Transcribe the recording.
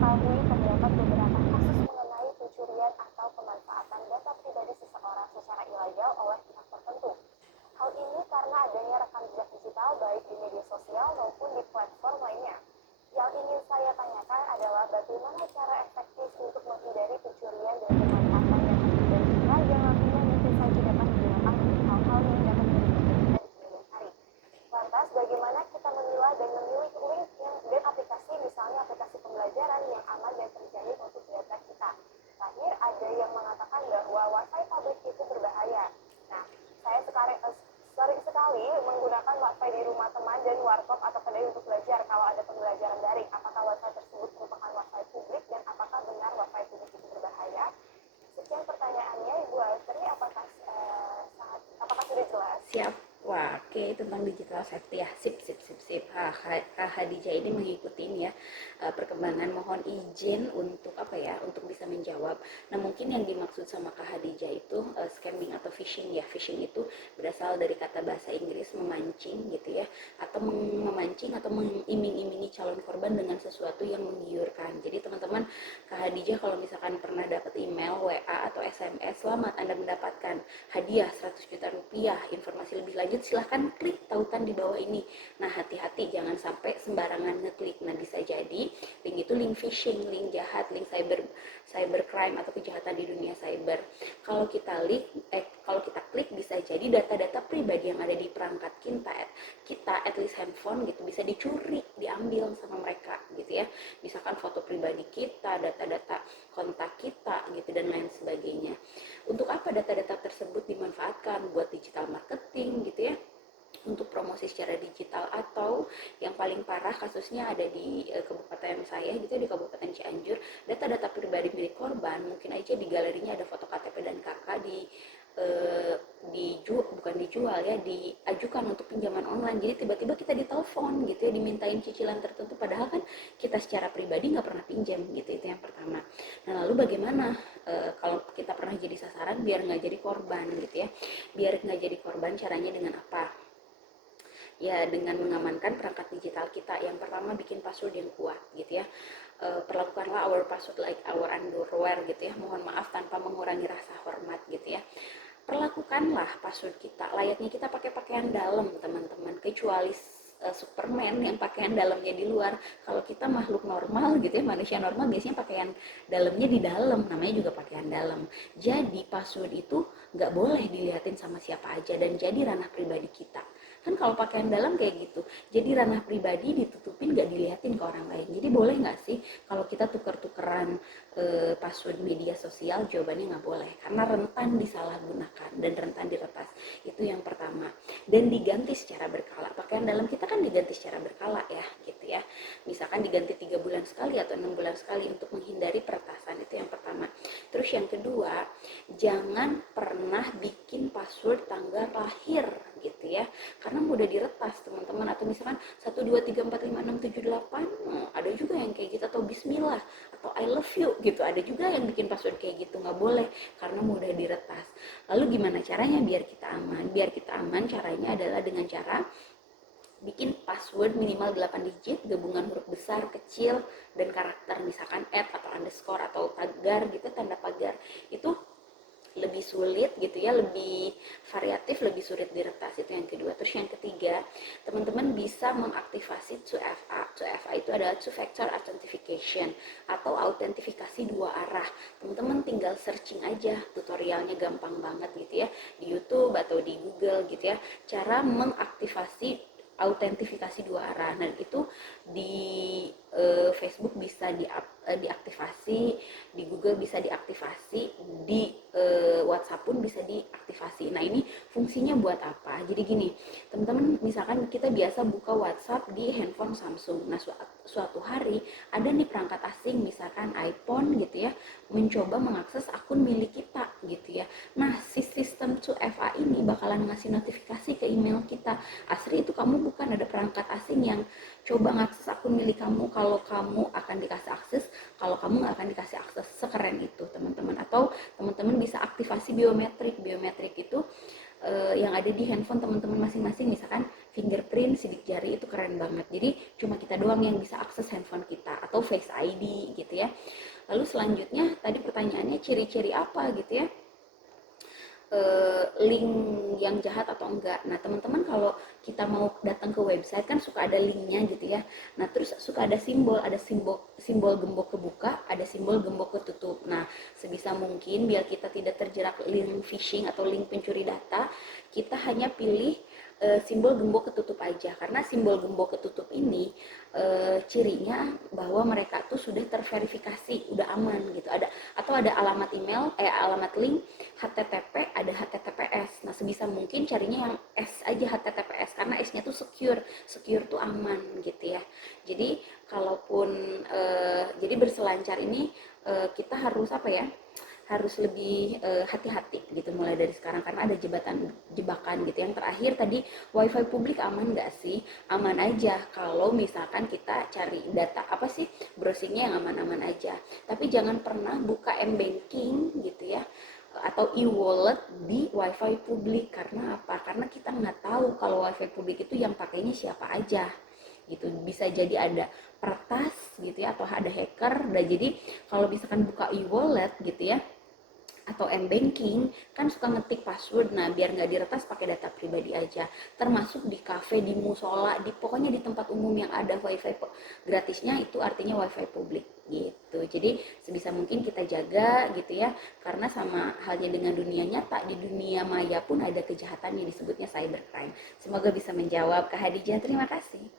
diketahui terdapat beberapa kasus mengenai pencurian atau pemanfaatan data pribadi seseorang secara ilegal oleh pihak tertentu. Hal ini karena adanya rekam jejak digital baik di media sosial maupun di platform lainnya. Yang ingin saya tanyakan adalah bagaimana cara efektif untuk menghindari pencurian dan pemanfaatan data pribadi kita yang nantinya mungkin saja dapat digunakan untuk hal-hal yang dapat merugikan kita di kemudian hari. Lantas, bagaimana kita memilah dan memilih link dan aplikasi, misalnya aplikasi pembelajaran yang aman dan terjamin untuk data kita. Terakhir, ada yang mengatakan bahwa wifi publik itu berbahaya. Nah, saya sering sekali menggunakan wifi di rumah teman dan warkop atau kedai untuk belajar kalau ada pembelajaran daring. Apakah wifi tersebut merupakan wifi publik dan apakah benar wifi publik itu berbahaya? Sekian pertanyaannya, Ibu Astri. Apakah sudah jelas? Siap. Wah, oke, tentang digital safety ya. Sip, sip, sip, sip. Kak Hadijah ini mengikuti ini ya, perkembangan. Mohon izin untuk apa ya, untuk bisa menjawab. Nah, mungkin yang dimaksud sama Kak Hadijah itu scamming atau phishing ya. Phishing itu berasal dari kata bahasa Inggris memancing gitu ya, atau memancing atau mengiming-imingi calon korban dengan sesuatu yang menggiurkan. Jadi teman-teman, Kak Hadijah kalau misalkan pernah dapat email, WA atau SMS, selamat Anda mendapatkan hadiah 100 juta rupiah, informasi lebih lanjut silahkan klik tautan di bawah ini. Nah, hati-hati jangan sampai sembarangan ngeklik. Nah, bisa jadi link itu link phishing, link jahat, link cybercrime atau kejahatan di dunia cyber. Kalau kita klik bisa jadi data-data pribadi yang ada di perangkat kita at least handphone gitu bisa dicuri, diambil sama mereka gitu ya. Misalkan foto pribadi kita, data-data kontak kita gitu dan lain sebagainya. Untuk apa data-data tersebut dimanfaatkan? Buat digital marketing gitu ya, untuk promosi secara digital, atau yang paling parah kasusnya ada di kabupaten saya gitu, di Kabupaten Cianjur. Data-data pribadi milik korban mungkin aja di galerinya ada foto KTP dan KK bukan dijual ya, diajukan untuk pinjaman online. Jadi tiba-tiba kita ditelepon gitu ya, dimintain cicilan tertentu, padahal kan kita secara pribadi nggak pernah pinjam gitu. Itu yang pertama. Nah, lalu bagaimana kalau kita pernah jadi sasaran biar nggak jadi korban gitu ya? Biar nggak jadi korban, caranya dengan apa? Ya, dengan mengamankan perangkat digital kita. Yang pertama, bikin password yang kuat gitu ya. Perlakukanlah our password like our underwear gitu ya. Mohon maaf tanpa mengurangi rasa hormat gitu ya. Perlakukanlah password kita layaknya kita pakai pakaian dalam, teman-teman. Kecuali Superman yang pakaian dalamnya di luar. Kalau kita makhluk normal gitu ya, manusia normal biasanya pakaian dalamnya di dalam, namanya juga pakaian dalam. Jadi password itu nggak boleh dilihatin sama siapa aja dan jadi ranah pribadi kita. Kan kalau pakaian dalam kayak gitu, jadi ranah pribadi ditutupin, gak dilihatin ke orang lain. Jadi boleh gak sih kalau kita tuker-tukeran password media sosial? Jawabannya gak boleh, karena rentan disalahgunakan dan rentan diretas. Itu yang pertama. Dan diganti secara berkala. Pakaian dalam kita kan diganti secara berkala ya gitu ya. Misalkan diganti 3 bulan sekali atau 6 bulan sekali untuk menghindari peretasan. Itu yang pertama. Terus yang kedua, jangan pernah bikin password tanggal lahir gitu ya, karena mudah diretas teman-teman. Atau misalkan 1234567 ada juga yang kayak gitu, atau bismillah atau I love you gitu, ada juga yang bikin password kayak gitu. Nggak boleh karena mudah diretas. Lalu gimana caranya biar kita aman? Biar kita aman caranya adalah dengan cara bikin password minimal 8 digit, gabungan huruf besar, kecil, dan karakter, misalkan @ atau underscore atau tagar gitu, tanda pagar. Itu lebih sulit gitu ya, lebih variatif, lebih sulit diretas. Itu yang kedua. Terus yang ketiga, teman-teman bisa mengaktifasi 2FA. 2FA itu adalah two factor authentication atau autentifikasi dua arah. Teman-teman tinggal searching aja, tutorialnya gampang banget gitu ya, di YouTube atau di Google gitu ya, cara mengaktifasi autentifikasi dua arah. Nah, itu di Facebook bisa diaktifasi, di Google bisa diaktifasi, di WhatsApp pun bisa diaktifasi. Nah, ini fungsinya buat apa? Jadi gini, teman-teman, misalkan kita biasa buka WhatsApp di handphone Samsung. Nah, suatu hari ada nih perangkat asing, misalkan iPhone gitu ya, mencoba mengakses akun milik kita gitu ya. Nah, si sistem 2FA ini bakalan ngasih notifikasi ke email kita, Asri itu kamu bukan, ada perangkat asing yang coba ngakses akun milik kamu. Kalau kamu akan dikasih akses, kalau kamu nggak akan dikasih akses. Sekeren itu teman-teman. Atau teman-teman bisa aktivasi biometrik. Biometrik itu yang ada di handphone teman-teman masing-masing, misalkan fingerprint, sidik jari, itu keren banget. Jadi cuma kita doang yang bisa akses handphone kita. atau Face ID gitu ya. Lalu selanjutnya tadi pertanyaannya ciri-ciri apa gitu ya, link yang jahat atau enggak. Nah, teman-teman kalau kita mau datang ke website kan suka ada linknya gitu ya. Nah, terus suka ada simbol gembok kebuka, ada simbol gembok ketutup. Nah, sebisa mungkin biar kita tidak terjerat link phishing atau link pencuri data, kita hanya pilih simbol gembok ketutup aja, karena simbol gembok ketutup ini cirinya bahwa mereka tuh sudah terverifikasi, udah aman gitu. Ada alamat email, alamat link HTTP, ada HTTPS. Nah, sebisa mungkin carinya yang S aja, HTTPS, karena S-nya tuh secure tuh aman gitu ya. Jadi kalaupun jadi berselancar ini kita harus apa ya? Harus lebih hati-hati gitu mulai dari sekarang, karena ada jebakan gitu. Yang terakhir tadi, wifi publik aman nggak sih? Aman aja kalau misalkan kita cari data apa sih, browsingnya yang aman-aman aja. Tapi jangan pernah buka m-banking gitu ya, atau e-wallet di wifi publik. Karena apa? Karena kita nggak tahu kalau wifi publik itu yang pakainya siapa aja gitu. Bisa jadi ada peretas gitu ya, atau ada hacker. Dan jadi kalau misalkan buka e-wallet gitu ya atau m-banking kan suka ngetik password. Nah, biar nggak diretas, pakai data pribadi aja, termasuk di kafe, di musola, pokoknya di tempat umum yang ada wifi gratisnya, itu artinya wifi publik gitu. Jadi sebisa mungkin kita jaga gitu ya, karena sama halnya dengan dunia nyata, di dunia maya pun ada kejahatan yang disebutnya cybercrime. Semoga bisa menjawab, Kak Hadijah. Terima kasih.